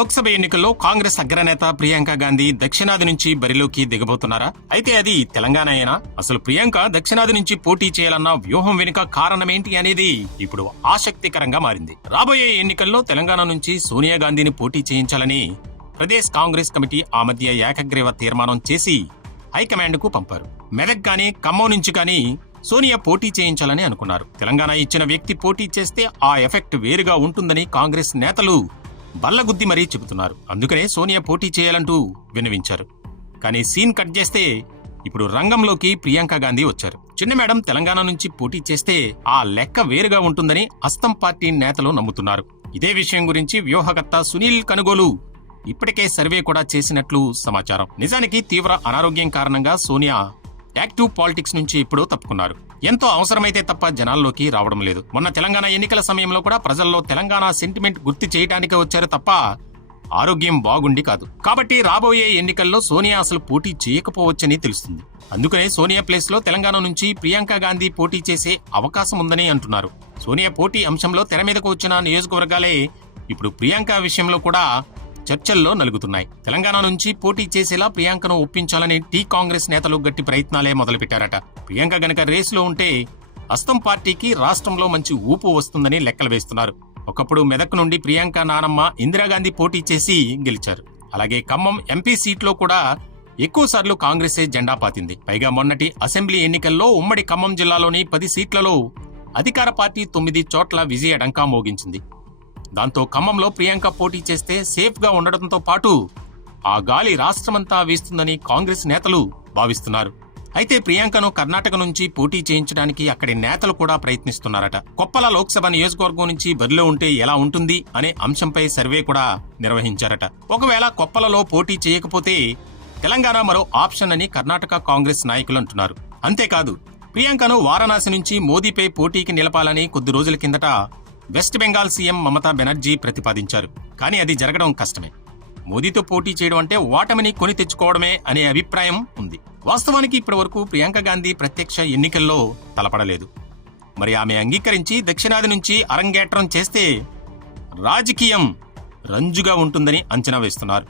లోక్సభ ఎన్నికల్లో కాంగ్రెస్ అగ్రనేత ప్రియాంక గాంధీ దక్షిణాది నుంచి బరిలోకి దిగబోతున్నారా? అయితే అది తెలంగాణయేనా? అసలు ప్రియాంక దక్షిణాది నుంచి పోటీ చేయాలన్న వ్యూహం వెనుక కారణమేంటి అనేది ఇప్పుడు ఆసక్తికరంగా మారింది. రాబోయే ఎన్నికల్లో తెలంగాణ నుంచి సోనియా గాంధీని పోటీ చేయించాలని ప్రదేశ్ కాంగ్రెస్ కమిటీ ఆ మధ్య ఏకగ్రీవ తీర్మానం చేసి హైకమాండ్ కు పంపారు. మెదక్ గానీ ఖమ్మం నుంచి కానీ సోనియా పోటీ చేయించాలని అనుకున్నారు. తెలంగాణ ఇచ్చిన వ్యక్తి పోటీ చేస్తే ఆ ఎఫెక్ట్ వేరుగా ఉంటుందని కాంగ్రెస్ నేతలు బల్లగుద్ది మరీ చెబుతున్నారు. అందుకనే సోనియా పోటీ చేయాలంటూ విన్నవించారు. కానీ సీన్ కట్ చేస్తే ఇప్పుడు రంగంలోకి ప్రియాంక గాంధీ వచ్చారు. చిన్న మేడం తెలంగాణ నుంచి పోటీ చేస్తే ఆ లెక్క వేరుగా ఉంటుందని అస్తం పార్టీ నేతలు నమ్ముతున్నారు. ఇదే విషయం గురించి వ్యూహకర్త సునీల్ కనుగోలు ఇప్పటికే సర్వే కూడా చేసినట్లు సమాచారం. నిజానికి తీవ్ర అనారోగ్యం కారణంగా సోనియా యాక్టివ్ పాలిటిక్స్ నుంచి ఇప్పుడు తప్పుకున్నారు. ఎంతో అవసరమైతే తప్ప జనాల్లోకి రావడం లేదు. మొన్న తెలంగాణ ఎన్నికల సమయంలో కూడా ప్రజల్లో తెలంగాణ సెంటిమెంట్ గుర్తు చేయడానికి వచ్చారు తప్ప ఆరోగ్యం బాగుండి కాదు. కాబట్టి రాబోయే ఎన్నికల్లో సోనియా అసలు పోటీ చేయకపోవచ్చని తెలుస్తుంది. అందుకనే సోనియా ప్లేస్ లో తెలంగాణ నుంచి ప్రియాంక గాంధీ పోటీ చేసే అవకాశం ఉందని అంటున్నారు. సోనియా పోటీ అంశంలో తెర మీదకు వచ్చిన నియోజకవర్గాలే ఇప్పుడు ప్రియాంక విషయంలో కూడా చర్చల్లో నలుగుతున్నాయి. తెలంగాణ నుంచి పోటీ చేసేలా ప్రియాంకను ఒప్పించాలని టీ కాంగ్రెస్ నేతలు గట్టి ప్రయత్నాలే మొదలుపెట్టారట. ప్రియాంక గనక రేసులో ఉంటే అస్తం పార్టీకి రాష్ట్రంలో మంచి ఊపు వస్తుందని లెక్కలు వేస్తున్నారు. ఒకప్పుడు మెదక్ నుండి ప్రియాంక నానమ్మ ఇందిరాగాంధీ పోటీ చేసి గెలిచారు. అలాగే ఖమ్మం ఎంపీ సీట్లో కూడా ఎక్కువ సార్లు కాంగ్రెసే జెండా పాతింది. పైగా మొన్నటి అసెంబ్లీ ఎన్నికల్లో ఉమ్మడి ఖమ్మం జిల్లాలోని 10 సీట్లలో అధికార పార్టీ 9 చోట్ల విజయ డంకా మోగించింది. దాంతో ఖమ్మంలో ప్రియాంక పోటీ చేస్తే సేఫ్ గా ఉండడంతో పాటు ఆ గాలి రాష్ట్రమంతా వీస్తుందని కాంగ్రెస్ నేతలు భావిస్తున్నారు. అయితే ప్రియాంకను కర్ణాటక నుంచి పోటీ చేయించడానికి అక్కడి నేతలు కూడా ప్రయత్నిస్తున్నారట. కొప్పల లోక్సభ నియోజకవర్గం నుంచి బరిలో ఉంటే ఎలా ఉంటుంది అనే అంశంపై సర్వే కూడా నిర్వహించారట. ఒకవేళ కొప్పలలో పోటీ చేయకపోతే తెలంగాణ మరో ఆప్షన్ అని కర్ణాటక కాంగ్రెస్ నాయకులు అంటున్నారు. అంతేకాదు ప్రియాంకను వారణాసి నుంచి మోదీపై పోటీకి నిలపాలని కొద్ది రోజుల కిందట వెస్ట్ బెంగాల్ సీఎం మమతా బెనర్జీ ప్రతిపాదించారు. కానీ అది జరగడం కష్టమే. మోదీతో పోటీ చేయడం అంటే ఓటమిని కొని తెచ్చుకోవడమే అనే అభిప్రాయం ఉంది. వాస్తవానికి ఇప్పటి వరకు ప్రియాంక గాంధీ ప్రత్యక్ష ఎన్నికల్లో తలపడలేదు. మరి ఆమె అంగీకరించి దక్షిణాది నుంచి అరంగేట్రం చేస్తే రాజకీయం రంజుగా ఉంటుందని అంచనా వేస్తున్నారు.